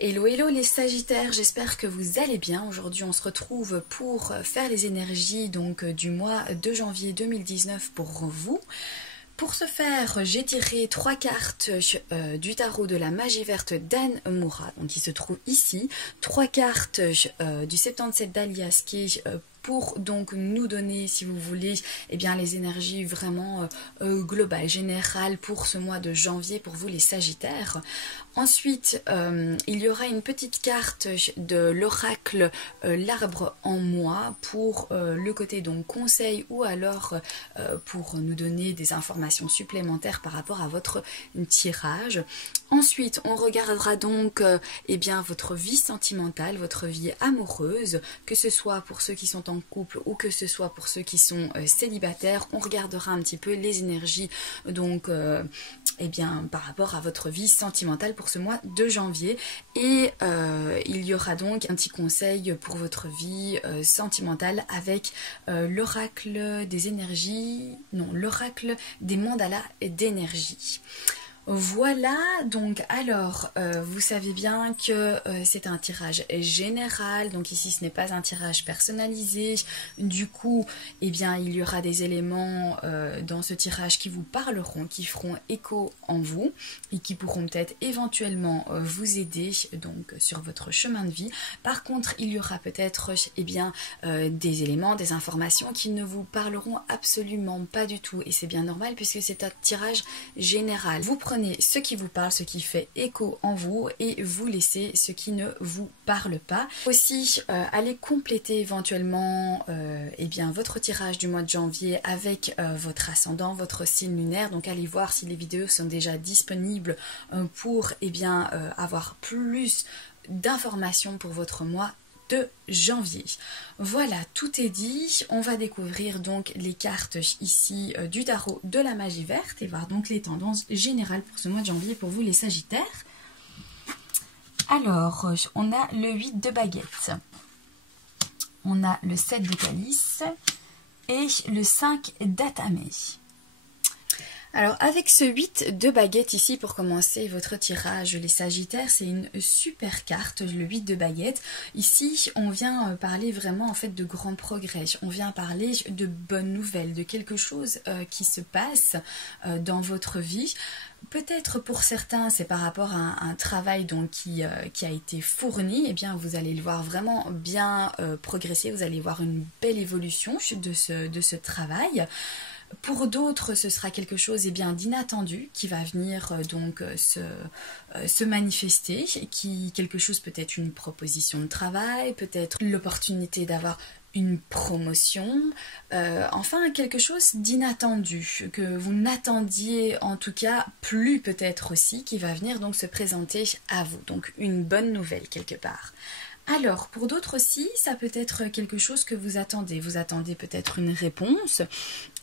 Hello hello les Sagittaires, j'espère que vous allez bien. Aujourd'hui on se retrouve pour faire les énergies du mois de janvier 2019 pour vous. Pour ce faire, j'ai tiré 3 cartes du tarot de la magie verte d'Anne Moura, donc qui se trouve ici. 3 cartes du 77 d'Alias qui est pour donc nous donner, si vous voulez, eh bien, les énergies vraiment globales, générales pour ce mois de janvier pour vous les Sagittaires. Ensuite, il y aura une petite carte de l'oracle l'arbre en moi pour le côté donc conseil ou alors pour nous donner des informations supplémentaires par rapport à votre tirage. Ensuite, on regardera donc eh bien, votre vie sentimentale, votre vie amoureuse, que ce soit pour ceux qui sont en couple ou que ce soit pour ceux qui sont célibataires. On regardera un petit peu les énergies donc eh bien, par rapport à votre vie sentimentale pour ce mois de janvier. Et il y aura donc un petit conseil pour votre vie sentimentale avec l'oracle des énergies, non, l'oracle des mandalas d'énergie. Voilà, donc alors vous savez bien que c'est un tirage général, donc ici ce n'est pas un tirage personnalisé. Du coup, eh bien il y aura des éléments dans ce tirage qui vous parleront, qui feront écho en vous et qui pourront peut-être éventuellement vous aider donc sur votre chemin de vie. Par contre, il y aura peut-être eh bien des éléments, des informations qui ne vous parleront absolument pas du tout, et c'est bien normal puisque c'est un tirage général. Vous prenez ce qui vous parle, ce qui fait écho en vous, et vous laissez ce qui ne vous parle pas. Aussi, allez compléter éventuellement eh bien, votre tirage du mois de janvier avec votre ascendant, votre signe lunaire. Donc allez voir si les vidéos sont déjà disponibles pour eh bien, avoir plus d'informations pour votre mois de janvier. Voilà, tout est dit. On va découvrir donc les cartes ici du tarot de la magie verte et voir donc les tendances générales pour ce mois de janvier pour vous les Sagittaires. Alors, on a le 8 de baguettes, on a le 7 de calice et le 5 d'atamé. Alors avec ce 8 de baguette ici pour commencer votre tirage les Sagittaires, c'est une super carte, le 8 de baguette. Ici on vient parler vraiment en fait de grands progrès, on vient parler de bonnes nouvelles, de quelque chose qui se passe dans votre vie. Peut-être pour certains c'est par rapport à un travail donc qui a été fourni, et eh bien vous allez le voir vraiment bien progresser, vous allez voir une belle évolution de ce travail. Pour d'autres, ce sera quelque chose eh bien d'inattendu qui va venir donc se manifester, quelque chose peut-être une proposition de travail, peut-être l'opportunité d'avoir une promotion, enfin quelque chose d'inattendu, que vous n'attendiez en tout cas plus peut-être aussi, qui va venir donc se présenter à vous, donc une bonne nouvelle quelque part. Alors, pour d'autres aussi, ça peut être quelque chose que vous attendez peut-être une réponse,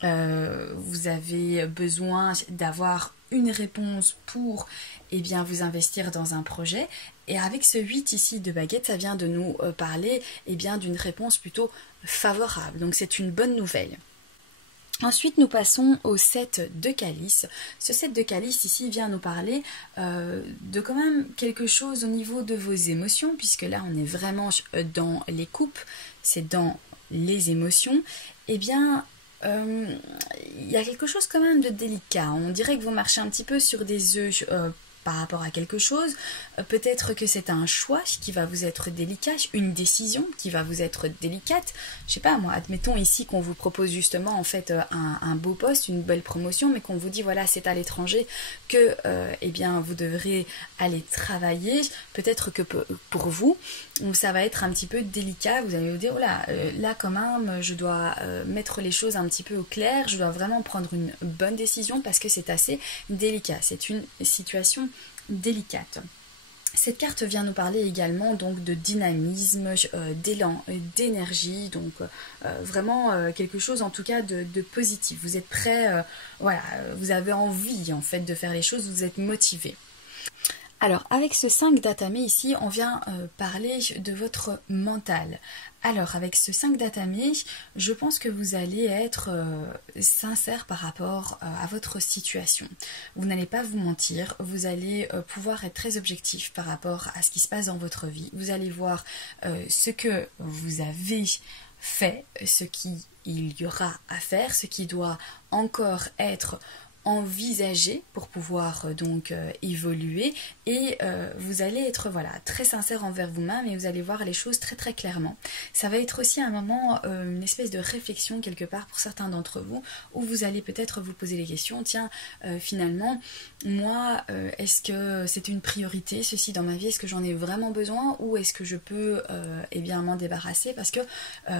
vous avez besoin d'avoir une réponse pour eh bien, vous investir dans un projet, et avec ce 8 ici de baguette, ça vient de nous parler eh bien, d'une réponse plutôt favorable, donc c'est une bonne nouvelle. Ensuite, nous passons au 7 de calice. Ce 7 de calice ici vient nous parler de quand même quelque chose au niveau de vos émotions, puisque là on est vraiment dans les coupes, c'est dans les émotions. Eh bien, il y a quelque chose quand même de délicat. On dirait que vous marchez un petit peu sur des œufs par rapport à quelque chose. Peut-être que c'est un choix qui va vous être délicat, une décision qui va vous être délicate. Je sais pas moi, admettons ici qu'on vous propose justement en fait un beau poste, une belle promotion, mais qu'on vous dit voilà c'est à l'étranger que eh bien vous devrez aller travailler. Peut-être que pour vous ça va être un petit peu délicat. Vous allez vous dire voilà là quand même je dois mettre les choses un petit peu au clair, je dois vraiment prendre une bonne décision parce que c'est assez délicat. C'est une situation délicate. Cette carte vient nous parler également donc de dynamisme, d'élan, d'énergie, donc vraiment quelque chose en tout cas de positif. Vous êtes prêt, voilà, vous avez envie en fait de faire les choses, vous êtes motivé. Alors, avec ce 5 d'Atame ici, on vient parler de votre mental. Alors, avec ce 5 d'Atame, je pense que vous allez être sincère par rapport à votre situation. Vous n'allez pas vous mentir, vous allez pouvoir être très objectif par rapport à ce qui se passe dans votre vie. Vous allez voir ce que vous avez fait, ce qu'il y aura à faire, ce qui doit encore être envisager pour pouvoir donc évoluer et vous allez être voilà très sincère envers vous-même et vous allez voir les choses très très clairement. Ça va être aussi un moment, une espèce de réflexion quelque part pour certains d'entre vous où vous allez peut-être vous poser les questions, tiens finalement moi est-ce que c'est une priorité ceci dans ma vie, est-ce que j'en ai vraiment besoin ou est-ce que je peux eh bien m'en débarrasser parce que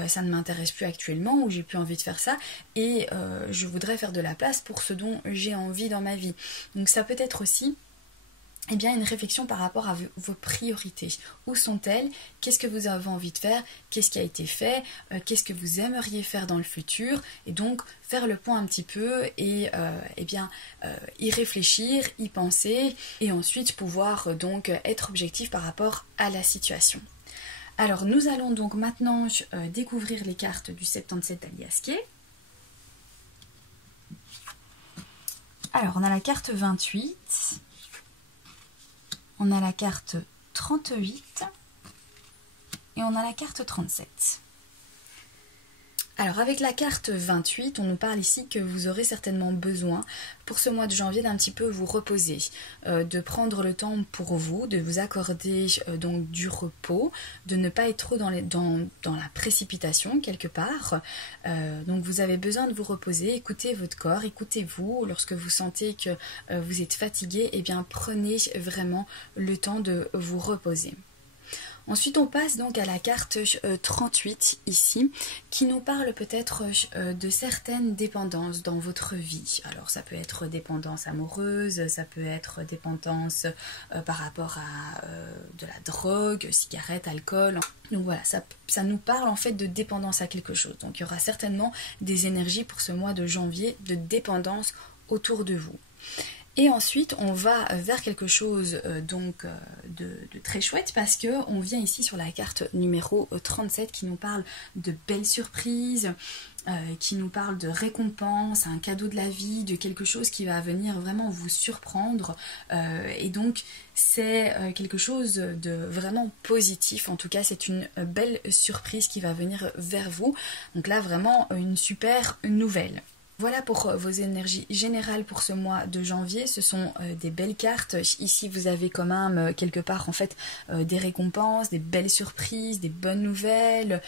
ça ne m'intéresse plus actuellement ou j'ai plus envie de faire ça et je voudrais faire de la place pour ce dont j'ai envie dans ma vie. Donc ça peut être aussi eh bien, une réflexion par rapport à vos priorités. Où sont-elles? Qu'est-ce que vous avez envie de faire? Qu'est-ce qui a été fait? Qu'est-ce que vous aimeriez faire dans le futur? Et donc faire le point un petit peu et eh bien, y réfléchir, y penser et ensuite pouvoir donc être objectif par rapport à la situation. Alors nous allons donc maintenant découvrir les cartes du 77 d'Aliasqué. Alors, on a la carte 28, on a la carte 38 et on a la carte 37. Alors, avec la carte 28, on nous parle ici que vous aurez certainement besoin, pour ce mois de janvier, d'un petit peu vous reposer, de prendre le temps pour vous, de vous accorder donc du repos, de ne pas être trop dans la précipitation quelque part. Donc, vous avez besoin de vous reposer, écoutez votre corps, écoutez-vous. Lorsque vous sentez que vous êtes fatigué, eh bien, prenez vraiment le temps de vous reposer. Ensuite, on passe donc à la carte 38 ici, qui nous parle peut-être de certaines dépendances dans votre vie. Alors, ça peut être dépendance amoureuse, ça peut être dépendance par rapport à de la drogue, cigarette, alcool. Donc voilà, ça nous parle en fait de dépendance à quelque chose. Donc, il y aura certainement des énergies pour ce mois de janvier de dépendance autour de vous. Et ensuite, on va vers quelque chose donc de très chouette parce qu'on vient ici sur la carte numéro 37 qui nous parle de belles surprises, qui nous parle de récompense, un cadeau de la vie, de quelque chose qui va venir vraiment vous surprendre. Et donc, c'est quelque chose de vraiment positif. En tout cas, c'est une belle surprise qui va venir vers vous. Donc là, vraiment une super nouvelle. Voilà pour vos énergies générales pour ce mois de janvier. Ce sont des belles cartes. Ici, vous avez quand même quelque part en fait des récompenses, des belles surprises, des bonnes nouvelles.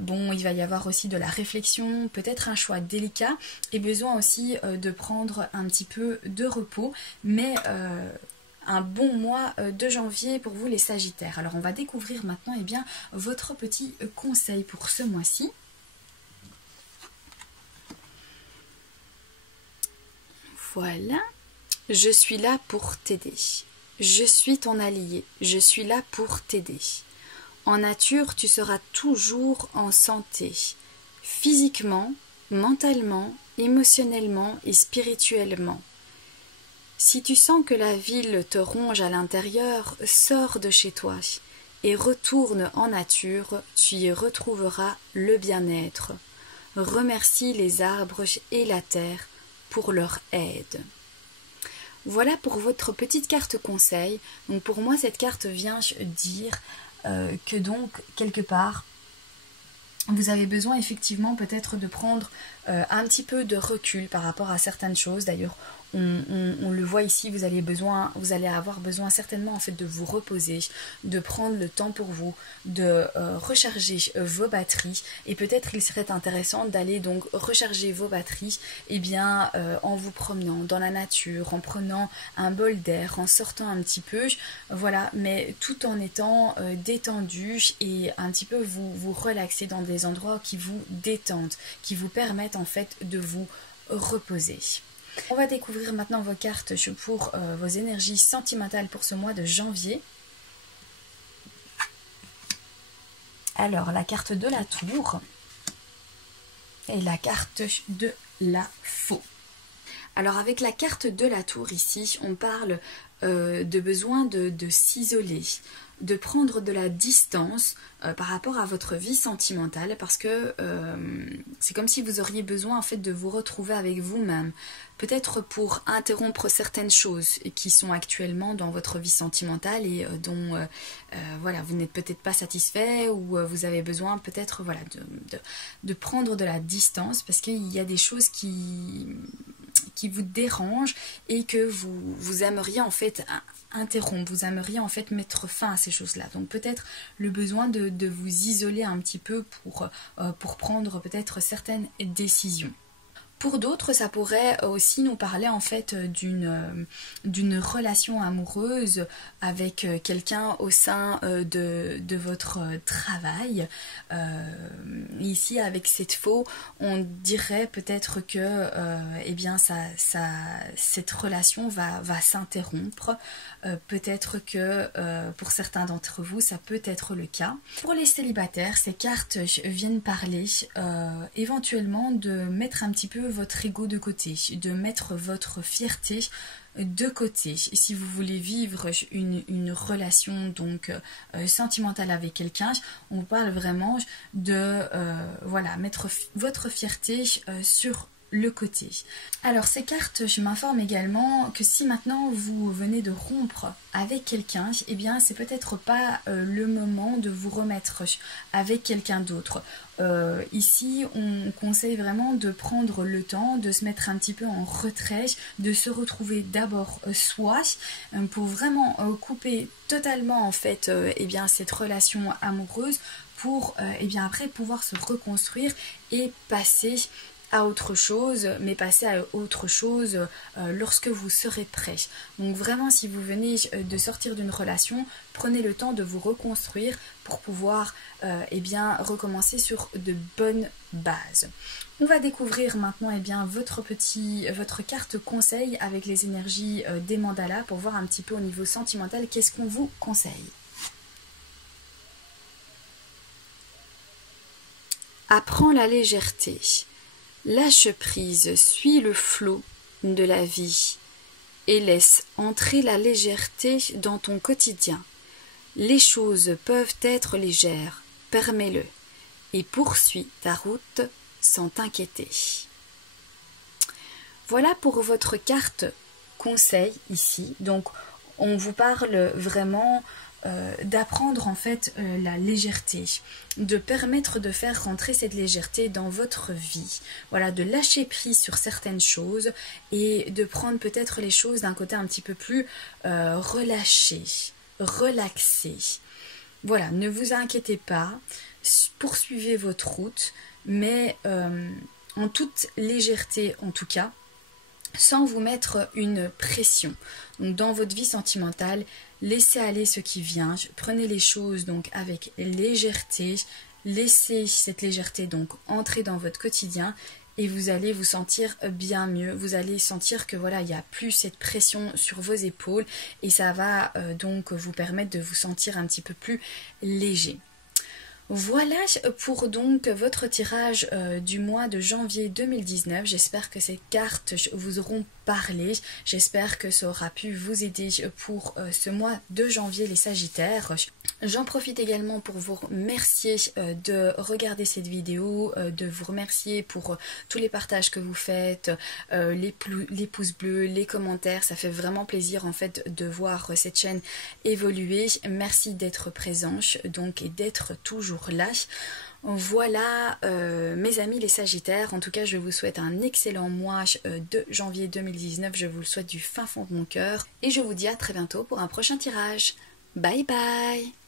Bon, il va y avoir aussi de la réflexion, peut-être un choix délicat et besoin aussi de prendre un petit peu de repos. Mais un bon mois de janvier pour vous les Sagittaires. Alors, on va découvrir maintenant eh bien, votre petit conseil pour ce mois-ci. Voilà, je suis là pour t'aider. Je suis ton allié, je suis là pour t'aider. En nature, tu seras toujours en santé, physiquement, mentalement, émotionnellement et spirituellement. Si tu sens que la ville te ronge à l'intérieur, sors de chez toi et retourne en nature, tu y retrouveras le bien-être. Remercie les arbres et la terre pour leur aide. Voilà pour votre petite carte conseil. Donc pour moi, cette carte vient dire que donc, quelque part, vous avez besoin effectivement peut-être de prendre un petit peu de recul par rapport à certaines choses. D'ailleurs, on le voit ici, vous allez avoir besoin certainement en fait de vous reposer, de prendre le temps pour vous, de recharger vos batteries et peut-être il serait intéressant d'aller donc recharger vos batteries bien, en vous promenant dans la nature, en prenant un bol d'air, en sortant un petit peu, voilà, mais tout en étant détendu et un petit peu vous relaxer dans des endroits qui vous détendent, qui vous permettent en fait de vous reposer. On va découvrir maintenant vos cartes pour vos énergies sentimentales pour ce mois de janvier. Alors, la carte de la tour et la carte de la faux. Alors, avec la carte de la tour ici, on parle de besoin de s'isoler, de prendre de la distance par rapport à votre vie sentimentale, parce que c'est comme si vous auriez besoin en fait de vous retrouver avec vous-même, peut-être pour interrompre certaines choses qui sont actuellement dans votre vie sentimentale et dont voilà, vous n'êtes peut-être pas satisfait, ou vous avez besoin peut-être voilà, de prendre de la distance, parce qu'il y a des choses qui vous dérangent et que vous aimeriez en fait interrompre, vous aimeriez en fait mettre fin à ces choses-là. Donc peut-être le besoin de vous isoler un petit peu pour prendre peut-être certaines décisions. Pour d'autres, ça pourrait aussi nous parler en fait d'une relation amoureuse avec quelqu'un au sein de votre travail. Ici, avec cette faux, on dirait peut-être que eh bien, cette relation va s'interrompre. Peut-être que pour certains d'entre vous, ça peut être le cas. Pour les célibataires, ces cartes viennent parler éventuellement de mettre un petit peu votre ego de côté, de mettre votre fierté de côté. Si vous voulez vivre une relation donc sentimentale avec quelqu'un, on vous parle vraiment de voilà, mettre votre fierté sur le côté. Alors ces cartes, je m'informe également que si maintenant vous venez de rompre avec quelqu'un, eh bien c'est peut-être pas le moment de vous remettre avec quelqu'un d'autre. Ici on conseille vraiment de prendre le temps, de se mettre un petit peu en retrait, de se retrouver d'abord soi, pour vraiment couper totalement en fait eh bien, cette relation amoureuse, pour eh bien, après pouvoir se reconstruire et passer à autre chose, mais passer à autre chose lorsque vous serez prêt. Donc vraiment, si vous venez de sortir d'une relation, prenez le temps de vous reconstruire pour pouvoir eh bien, recommencer sur de bonnes bases. On va découvrir maintenant eh bien, votre carte conseil avec les énergies des mandalas pour voir un petit peu au niveau sentimental qu'est-ce qu'on vous conseille. Apprends la légèreté. Lâche prise, suis le flot de la vie et laisse entrer la légèreté dans ton quotidien. Les choses peuvent être légères, permets-le et poursuis ta route sans t'inquiéter. Voilà pour votre carte conseil ici. Donc on vous parle vraiment d'apprendre en fait la légèreté, de permettre de faire rentrer cette légèreté dans votre vie, voilà, de lâcher prise sur certaines choses et de prendre peut-être les choses d'un côté un petit peu plus relâché, relaxé. Voilà, ne vous inquiétez pas, poursuivez votre route, mais en toute légèreté en tout cas, sans vous mettre une pression. Donc dans votre vie sentimentale, laissez aller ce qui vient, prenez les choses donc avec légèreté, laissez cette légèreté donc entrer dans votre quotidien et vous allez vous sentir bien mieux, vous allez sentir que voilà, il n'y a plus cette pression sur vos épaules et ça va donc vous permettre de vous sentir un petit peu plus léger. Voilà pour donc votre tirage du mois de janvier 2019. J'espère que ces cartes vous auront parlé. J'espère que ça aura pu vous aider pour ce mois de janvier les Sagittaires. J'en profite également pour vous remercier de regarder cette vidéo, de vous remercier pour tous les partages que vous faites, les pouces bleus, les commentaires. Ça fait vraiment plaisir en fait de voir cette chaîne évoluer. Merci d'être présent donc et d'être toujours là. Voilà mes amis les Sagittaires, en tout cas je vous souhaite un excellent mois de janvier 2019, je vous le souhaite du fin fond de mon cœur et je vous dis à très bientôt pour un prochain tirage. Bye bye.